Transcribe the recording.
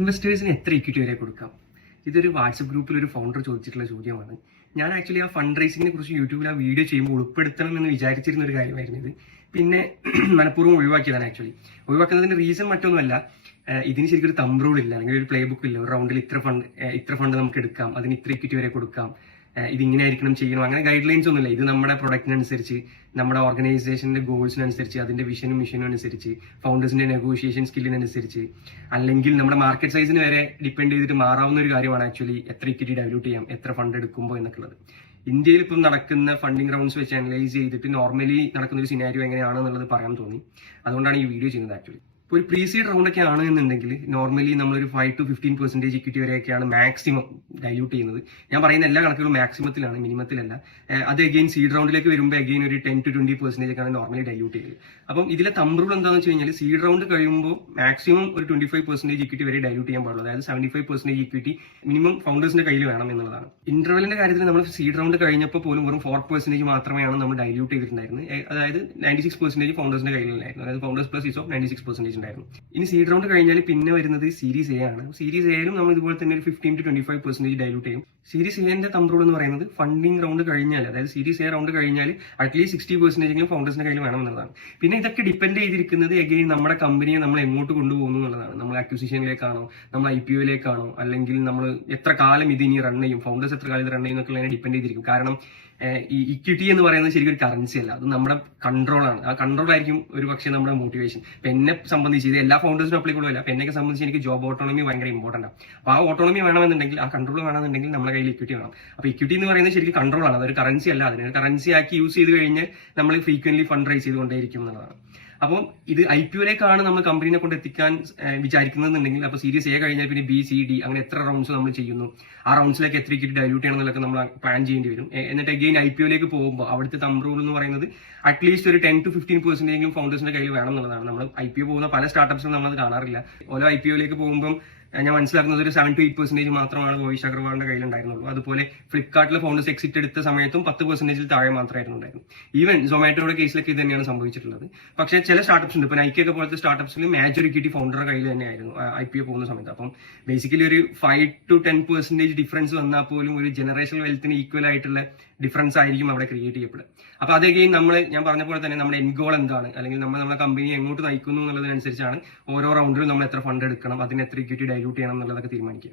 ഇൻവെസ്റ്റേഴ്സിന് എത്ര ഇക്വിറ്റി വരെ കൊടുക്കാം? ഇതൊരു വാട്സപ്പ് ഗ്രൂപ്പിൽ ഒരു ഫൗണ്ടർ ചോദിച്ചിട്ടുള്ള ചോദ്യമാണ്. ഞാൻ ആക്ച്വലി ആ ഫണ്ട് റൈസിങ്ങിനെ കുറിച്ച് യൂട്യൂബിൽ ആ വീഡിയോ ചെയ്യുമ്പോൾ ഉൾപ്പെടുത്തണം എന്ന് വിചാരിച്ചിരുന്ന ഒരു കാര്യമായിരുന്നു ഇത്. പിന്നെ മനഃപൂർവ്വം ഒഴിവാക്കിയതാണ്. ആക്ച്വലി ഒഴിവാക്കുന്നതിന്റെ റീസൺ മറ്റൊന്നുമല്ല, ഇതിന് ശരിക്കും ഒരു തമ്പ് റൂൾ ഇല്ല, അല്ലെങ്കിൽ ഒരു പ്ലേ ബുക്ക് ഇല്ല. ഒരു റൗണ്ടിൽ ഇത്ര ഫണ്ട് നമുക്ക് എടുക്കാം, അതിന് ഇത്ര ഇക്വിറ്റി വരെ കൊടുക്കാം, ഇതിങ്ങനെ ആയിരിക്കണം ചെയ്യണം, അങ്ങനെ ഗൈഡ് ലൈൻസ് ഒന്നുമില്ല. ഇത് നമ്മുടെ പ്രൊഡക്റ്റിനനുസരിച്ച്, നമ്മുടെ ഓർഗനൈസേഷന്റെ ഗോൾസിനനുസരിച്ച്, അതിന്റെ വിഷനും മിഷനും അനുസരിച്ച്, ഫൗണ്ടേഴ്സിന്റെ നെഗോഷിയേഷൻ സ്കില്ലിനനുസരിച്ച്, അല്ലെങ്കിൽ നമ്മുടെ മാർക്കറ്റ് സൈസിന് വരെ ഡിപ്പെൻഡ് ചെയ്തിട്ട് മാറാവുന്ന ഒരു കാര്യമാണ് ആക്ച്വലി എത്ര ഇക്വിറ്റി ഡൈല്യൂട്ട് ചെയ്യാം, എത്ര ഫണ്ട് എടുക്കുമ്പോൾ എന്നൊക്കെ ഉള്ളത്. ഇന്ത്യയിൽ ഇപ്പം നടക്കുന്ന ഫണ്ടിങ് റൗണ്ട്സ് വെച്ച് അനലൈസ് ചെയ്തിട്ട് നോർമലി നടക്കുന്ന ഒരു സിനാരിയോ എങ്ങനെയാണെന്നുള്ളത് പറയാൻ തോന്നി. അതുകൊണ്ടാണ് ഈ വീഡിയോ ചെയ്യുന്നത്. ആക്ച്വലി ഒരു പ്രീ സീഡ് റൗണ്ട് ഒക്കെ ആണെന്നുണ്ടെങ്കിൽ നോർമലി നമ്മളൊരു 5 to 15% ഇക്വിറ്റി വരെയൊക്കെയാണ് മാക്സിമം ഡൈല്യൂട്ട് ചെയ്യുന്നത്. ഞാൻ പറയുന്ന എല്ലാ കണക്കുകളും മാക്സിമത്തിലാണ്, മിനിമത്തിലല്ല. അത് അഗെയിൻ സീഡ് റൗണ്ടിലേക്ക് വരുമ്പോൾ അഗെയിൻ ഒരു 10 to 20% ഒക്കെയാണ് നോർമലി ഡൈല്യൂട്ട് ചെയ്യുന്നത്. അപ്പം ഇതിലെ തമ്പ് റൂൾ എന്താണെന്ന് വെച്ച് കഴിഞ്ഞാൽ സീഡ് റൗണ്ട് കഴിയുമ്പോൾ മാക്സിമം ഒരു 25% ഇക്വിറ്റി വരെ ഡൈല്യൂട്ട് ചെയ്യാൻ പാടുള്ളൂ. അതായത് 75% ഇക്വിറ്റി മിനിമം ഫൗണ്ടേഴ്സിന്റെ കയ്യിൽ വേണം എന്നുള്ളതാണ്. ഇന്റർവെലിന്റെ കാര്യത്തിൽ നമ്മൾ സീഡ് റൗണ്ട് കഴിഞ്ഞപ്പോൾ പോലും വെറും 4% മാത്രമാണ് നമ്മൾ ഡൈല്യൂട്ട് ചെയ്തിട്ടുണ്ടായിരുന്നത്. അതായത് 96% ഫൗണ്ടേഴ്സിന്റെ കയ്യിലായിരുന്നു. അതായത് ഫൗണ്ടേഴ്സ് പ്ലസ് ഈസ് ഓഫ് 96% ഉണ്ടായിരുന്നു. ഇനി സീഡ് റൗണ്ട് കഴിഞ്ഞാൽ പിന്നെ വരുന്നത് സീരീസ് എ ആണ്. സീരീസ് എയിലും നമ്മൾ ഇതുപോലെ തന്നെ ഒരു 15 to 25% ഡൈല്യൂട്ട് ചെയ്യും. സീരീസ് എന്റെ തമ്പ് റൂൾ എന്ന് പറയുന്നത് ഫണ്ടിങ് റൗണ്ട് കഴിഞ്ഞാൽ, അതായത് സീരീസ് എ റൗണ്ട് കഴിഞ്ഞാൽ അറ്റ്ലീസ്റ്റ് 60% ഫൗണ്ടേഴ്സിന്റെ കയ്യിൽ വേണം എന്നുള്ളതാണ്. പിന്നെ ഇതൊക്കെ ഡിപ്പെൻഡ് ചെയ്തിരിക്കുന്നത് എഗെയിൻ നമ്മുടെ കമ്പനിയെ നമ്മൾ എങ്ങോട്ട് കൊണ്ടുപോകുന്നു എന്നുള്ളതാണ്. നമ്മൾ അക്വിസിഷനിലേക്കാണോ, നമ്മൾ IPO യിലേക്കാണോ, അല്ലെങ്കിൽ നമ്മൾ എത്ര കാലം ഇത് ഇനി റൺ ചെയ്യും, ഫൗണ്ടേഴ്സ് എത്ര കാലം ഇത് റൺ ചെയ്യും എന്നൊക്കെ ഡിപ്പെൻഡ് ചെയ്തിരിക്കും. കാരണം ഈ ഇക്വിറ്റി എന്ന് പറയുന്നത് ശരിക്കും ഒരു കറൻസി അല്ല, അത് നമ്മുടെ കൺട്രോളാണ്. ആ കൺട്രോൾ ആയിരിക്കും ഒരു പക്ഷേ നമ്മുടെ മോട്ടിവേഷൻ. ഇപ്പൊ എന്നെ സംബന്ധിച്ച് ഇത് എല്ലാ ഫൗണ്ടേഴ്സിനും അപ്ലിക്കബിൾ അല്ല. അപ്പൊ എന്നെ സംബന്ധിച്ച് എനിക്ക് ജോബ് ഓട്ടോണമി ഭയങ്കര ഇമ്പോർട്ടന്റ് ആണ്. അപ്പൊ ആ ഓട്ടോണമി വേണമെന്നുണ്ടെങ്കിൽ, ആ കൺട്രോൾ വേണമെന്നുണ്ടെങ്കിൽ നമ്മുടെ കയ്യിൽ ഇക്വിറ്റി വേണം. അപ്പൊ ഇക്വിറ്റി എന്ന് പറയുന്നത് ശരിക്കും കൺട്രോൾ ആണ്, അതൊരു കറൻസി അല്ല. അതിനെ കറൻസി ആക്കി യൂസ് ചെയ്ത് കഴിഞ്ഞാൽ നമ്മൾ ഫ്രീക്വന്റ്ലി ഫണ്ട് റൈസ് ചെയ്തുകൊണ്ടേയിരിക്കും എന്നുള്ളതാണ്. അപ്പം ഇത് IPO യിലേക്കാണ് നമ്മൾ കമ്പനിനെ കൊണ്ട് എത്തിക്കാൻ വിചാരിക്കുന്നതെന്നുണ്ടെങ്കിൽ, അപ്പൊ സീരീസ് എ കഴിഞ്ഞാൽ പിന്നെ B, C, D അങ്ങനെ എത്ര റൗണ്ട്സ് നമ്മൾ ചെയ്യുന്നു, ആ റൗണ്ട്സിലേക്ക് എത്ര ഇക്വിറ്റി ഡൈല്യൂട്ട് ചെയ്യണം എന്നൊക്കെ നമ്മൾ പ്ലാൻ ചെയ്യേണ്ടി വരും. എന്നിട്ട് അഗെയിൻ IPO യിലേക്ക് പോകുമ്പോൾ അവിടുത്തെ തമ്പ് റൂൾ എന്ന് പറയുന്നത് അറ്റ്ലീസ്റ്റ് ഒരു 10 to 15% ഫൗണ്ടേഴ്സിന്റെ കയ്യിൽ വേണം എന്നുള്ളതാണ്. നമ്മൾ IPO പോകുന്ന പല സ്റ്റാർട്ടപ്സിലും നമ്മളത് കാണാറില്ല. ഓരോ IPO യിലേക്ക് പോകുമ്പോൾ ഞാൻ മനസ്സിലാക്കുന്നത് ഒരു 7 to 8% മാത്രമാണ് ഭവിഷ് അഗർവാളിന്റെ കയ്യിലുണ്ടായിരുന്നുള്ളൂ. അതുപോലെ ഫ്ലിപ്കാർട്ടിലെ ഫൗണ്ടേഴ്സ് എക്സിറ്റ് എടുത്ത സമയത്തും 10% താഴെ മാത്രമായിരുന്നു ഉണ്ടായിരുന്നു. ഈവൻ സൊമാറ്റോയുടെ കേസിലൊക്കെ ഇത് തന്നെയാണ് സംഭവിച്ചിട്ടുള്ളത്. പക്ഷേ ചില സ്റ്റാർട്ടപ്സ് ഉണ്ട്, ഇപ്പൊ നൈക്കൊക്കെ പോലത്തെ സ്റ്റാർട്ടപ്സിൽ മേജർ ഇക്വിറ്റി ഫൗണ്ടറുടെ കയ്യിൽ തന്നെയായിരുന്നു IPO പോകുന്ന സമയത്ത്. അപ്പം ബേസിക്കലി ഒരു 5 to 10% ഡിഫറൻസ് വന്നാൽ പോലും ഒരു ജനറേഷണൽ വെൽത്തിന് ഈക്വൽ ആയിട്ടുള്ള ഡിഫറൻസ് ആയിരിക്കും അവിടെ ക്രിയേറ്റ് ചെയ്യപ്പെടുക. അപ്പൊ അതൊക്കെയും ഞാൻ പറഞ്ഞ പോലെ തന്നെ നമ്മുടെ എൻഡ് ഗോൾ എന്താണ്, അല്ലെങ്കിൽ നമ്മുടെ കമ്പനിയെ എങ്ങോട്ട് നയിക്കുന്നു എന്നുള്ളതിനനുസരിച്ചാണ് ഓരോ റൗണ്ടിലും നമ്മൾ എത്ര ഫണ്ട് എടുക്കണം, അതിന് എത്ര ഇക്വിറ്റി ഡൈല്യൂട്ട് ചെയ്യണം എന്നുള്ളതൊക്കെ തീരുമാനിക്കുക.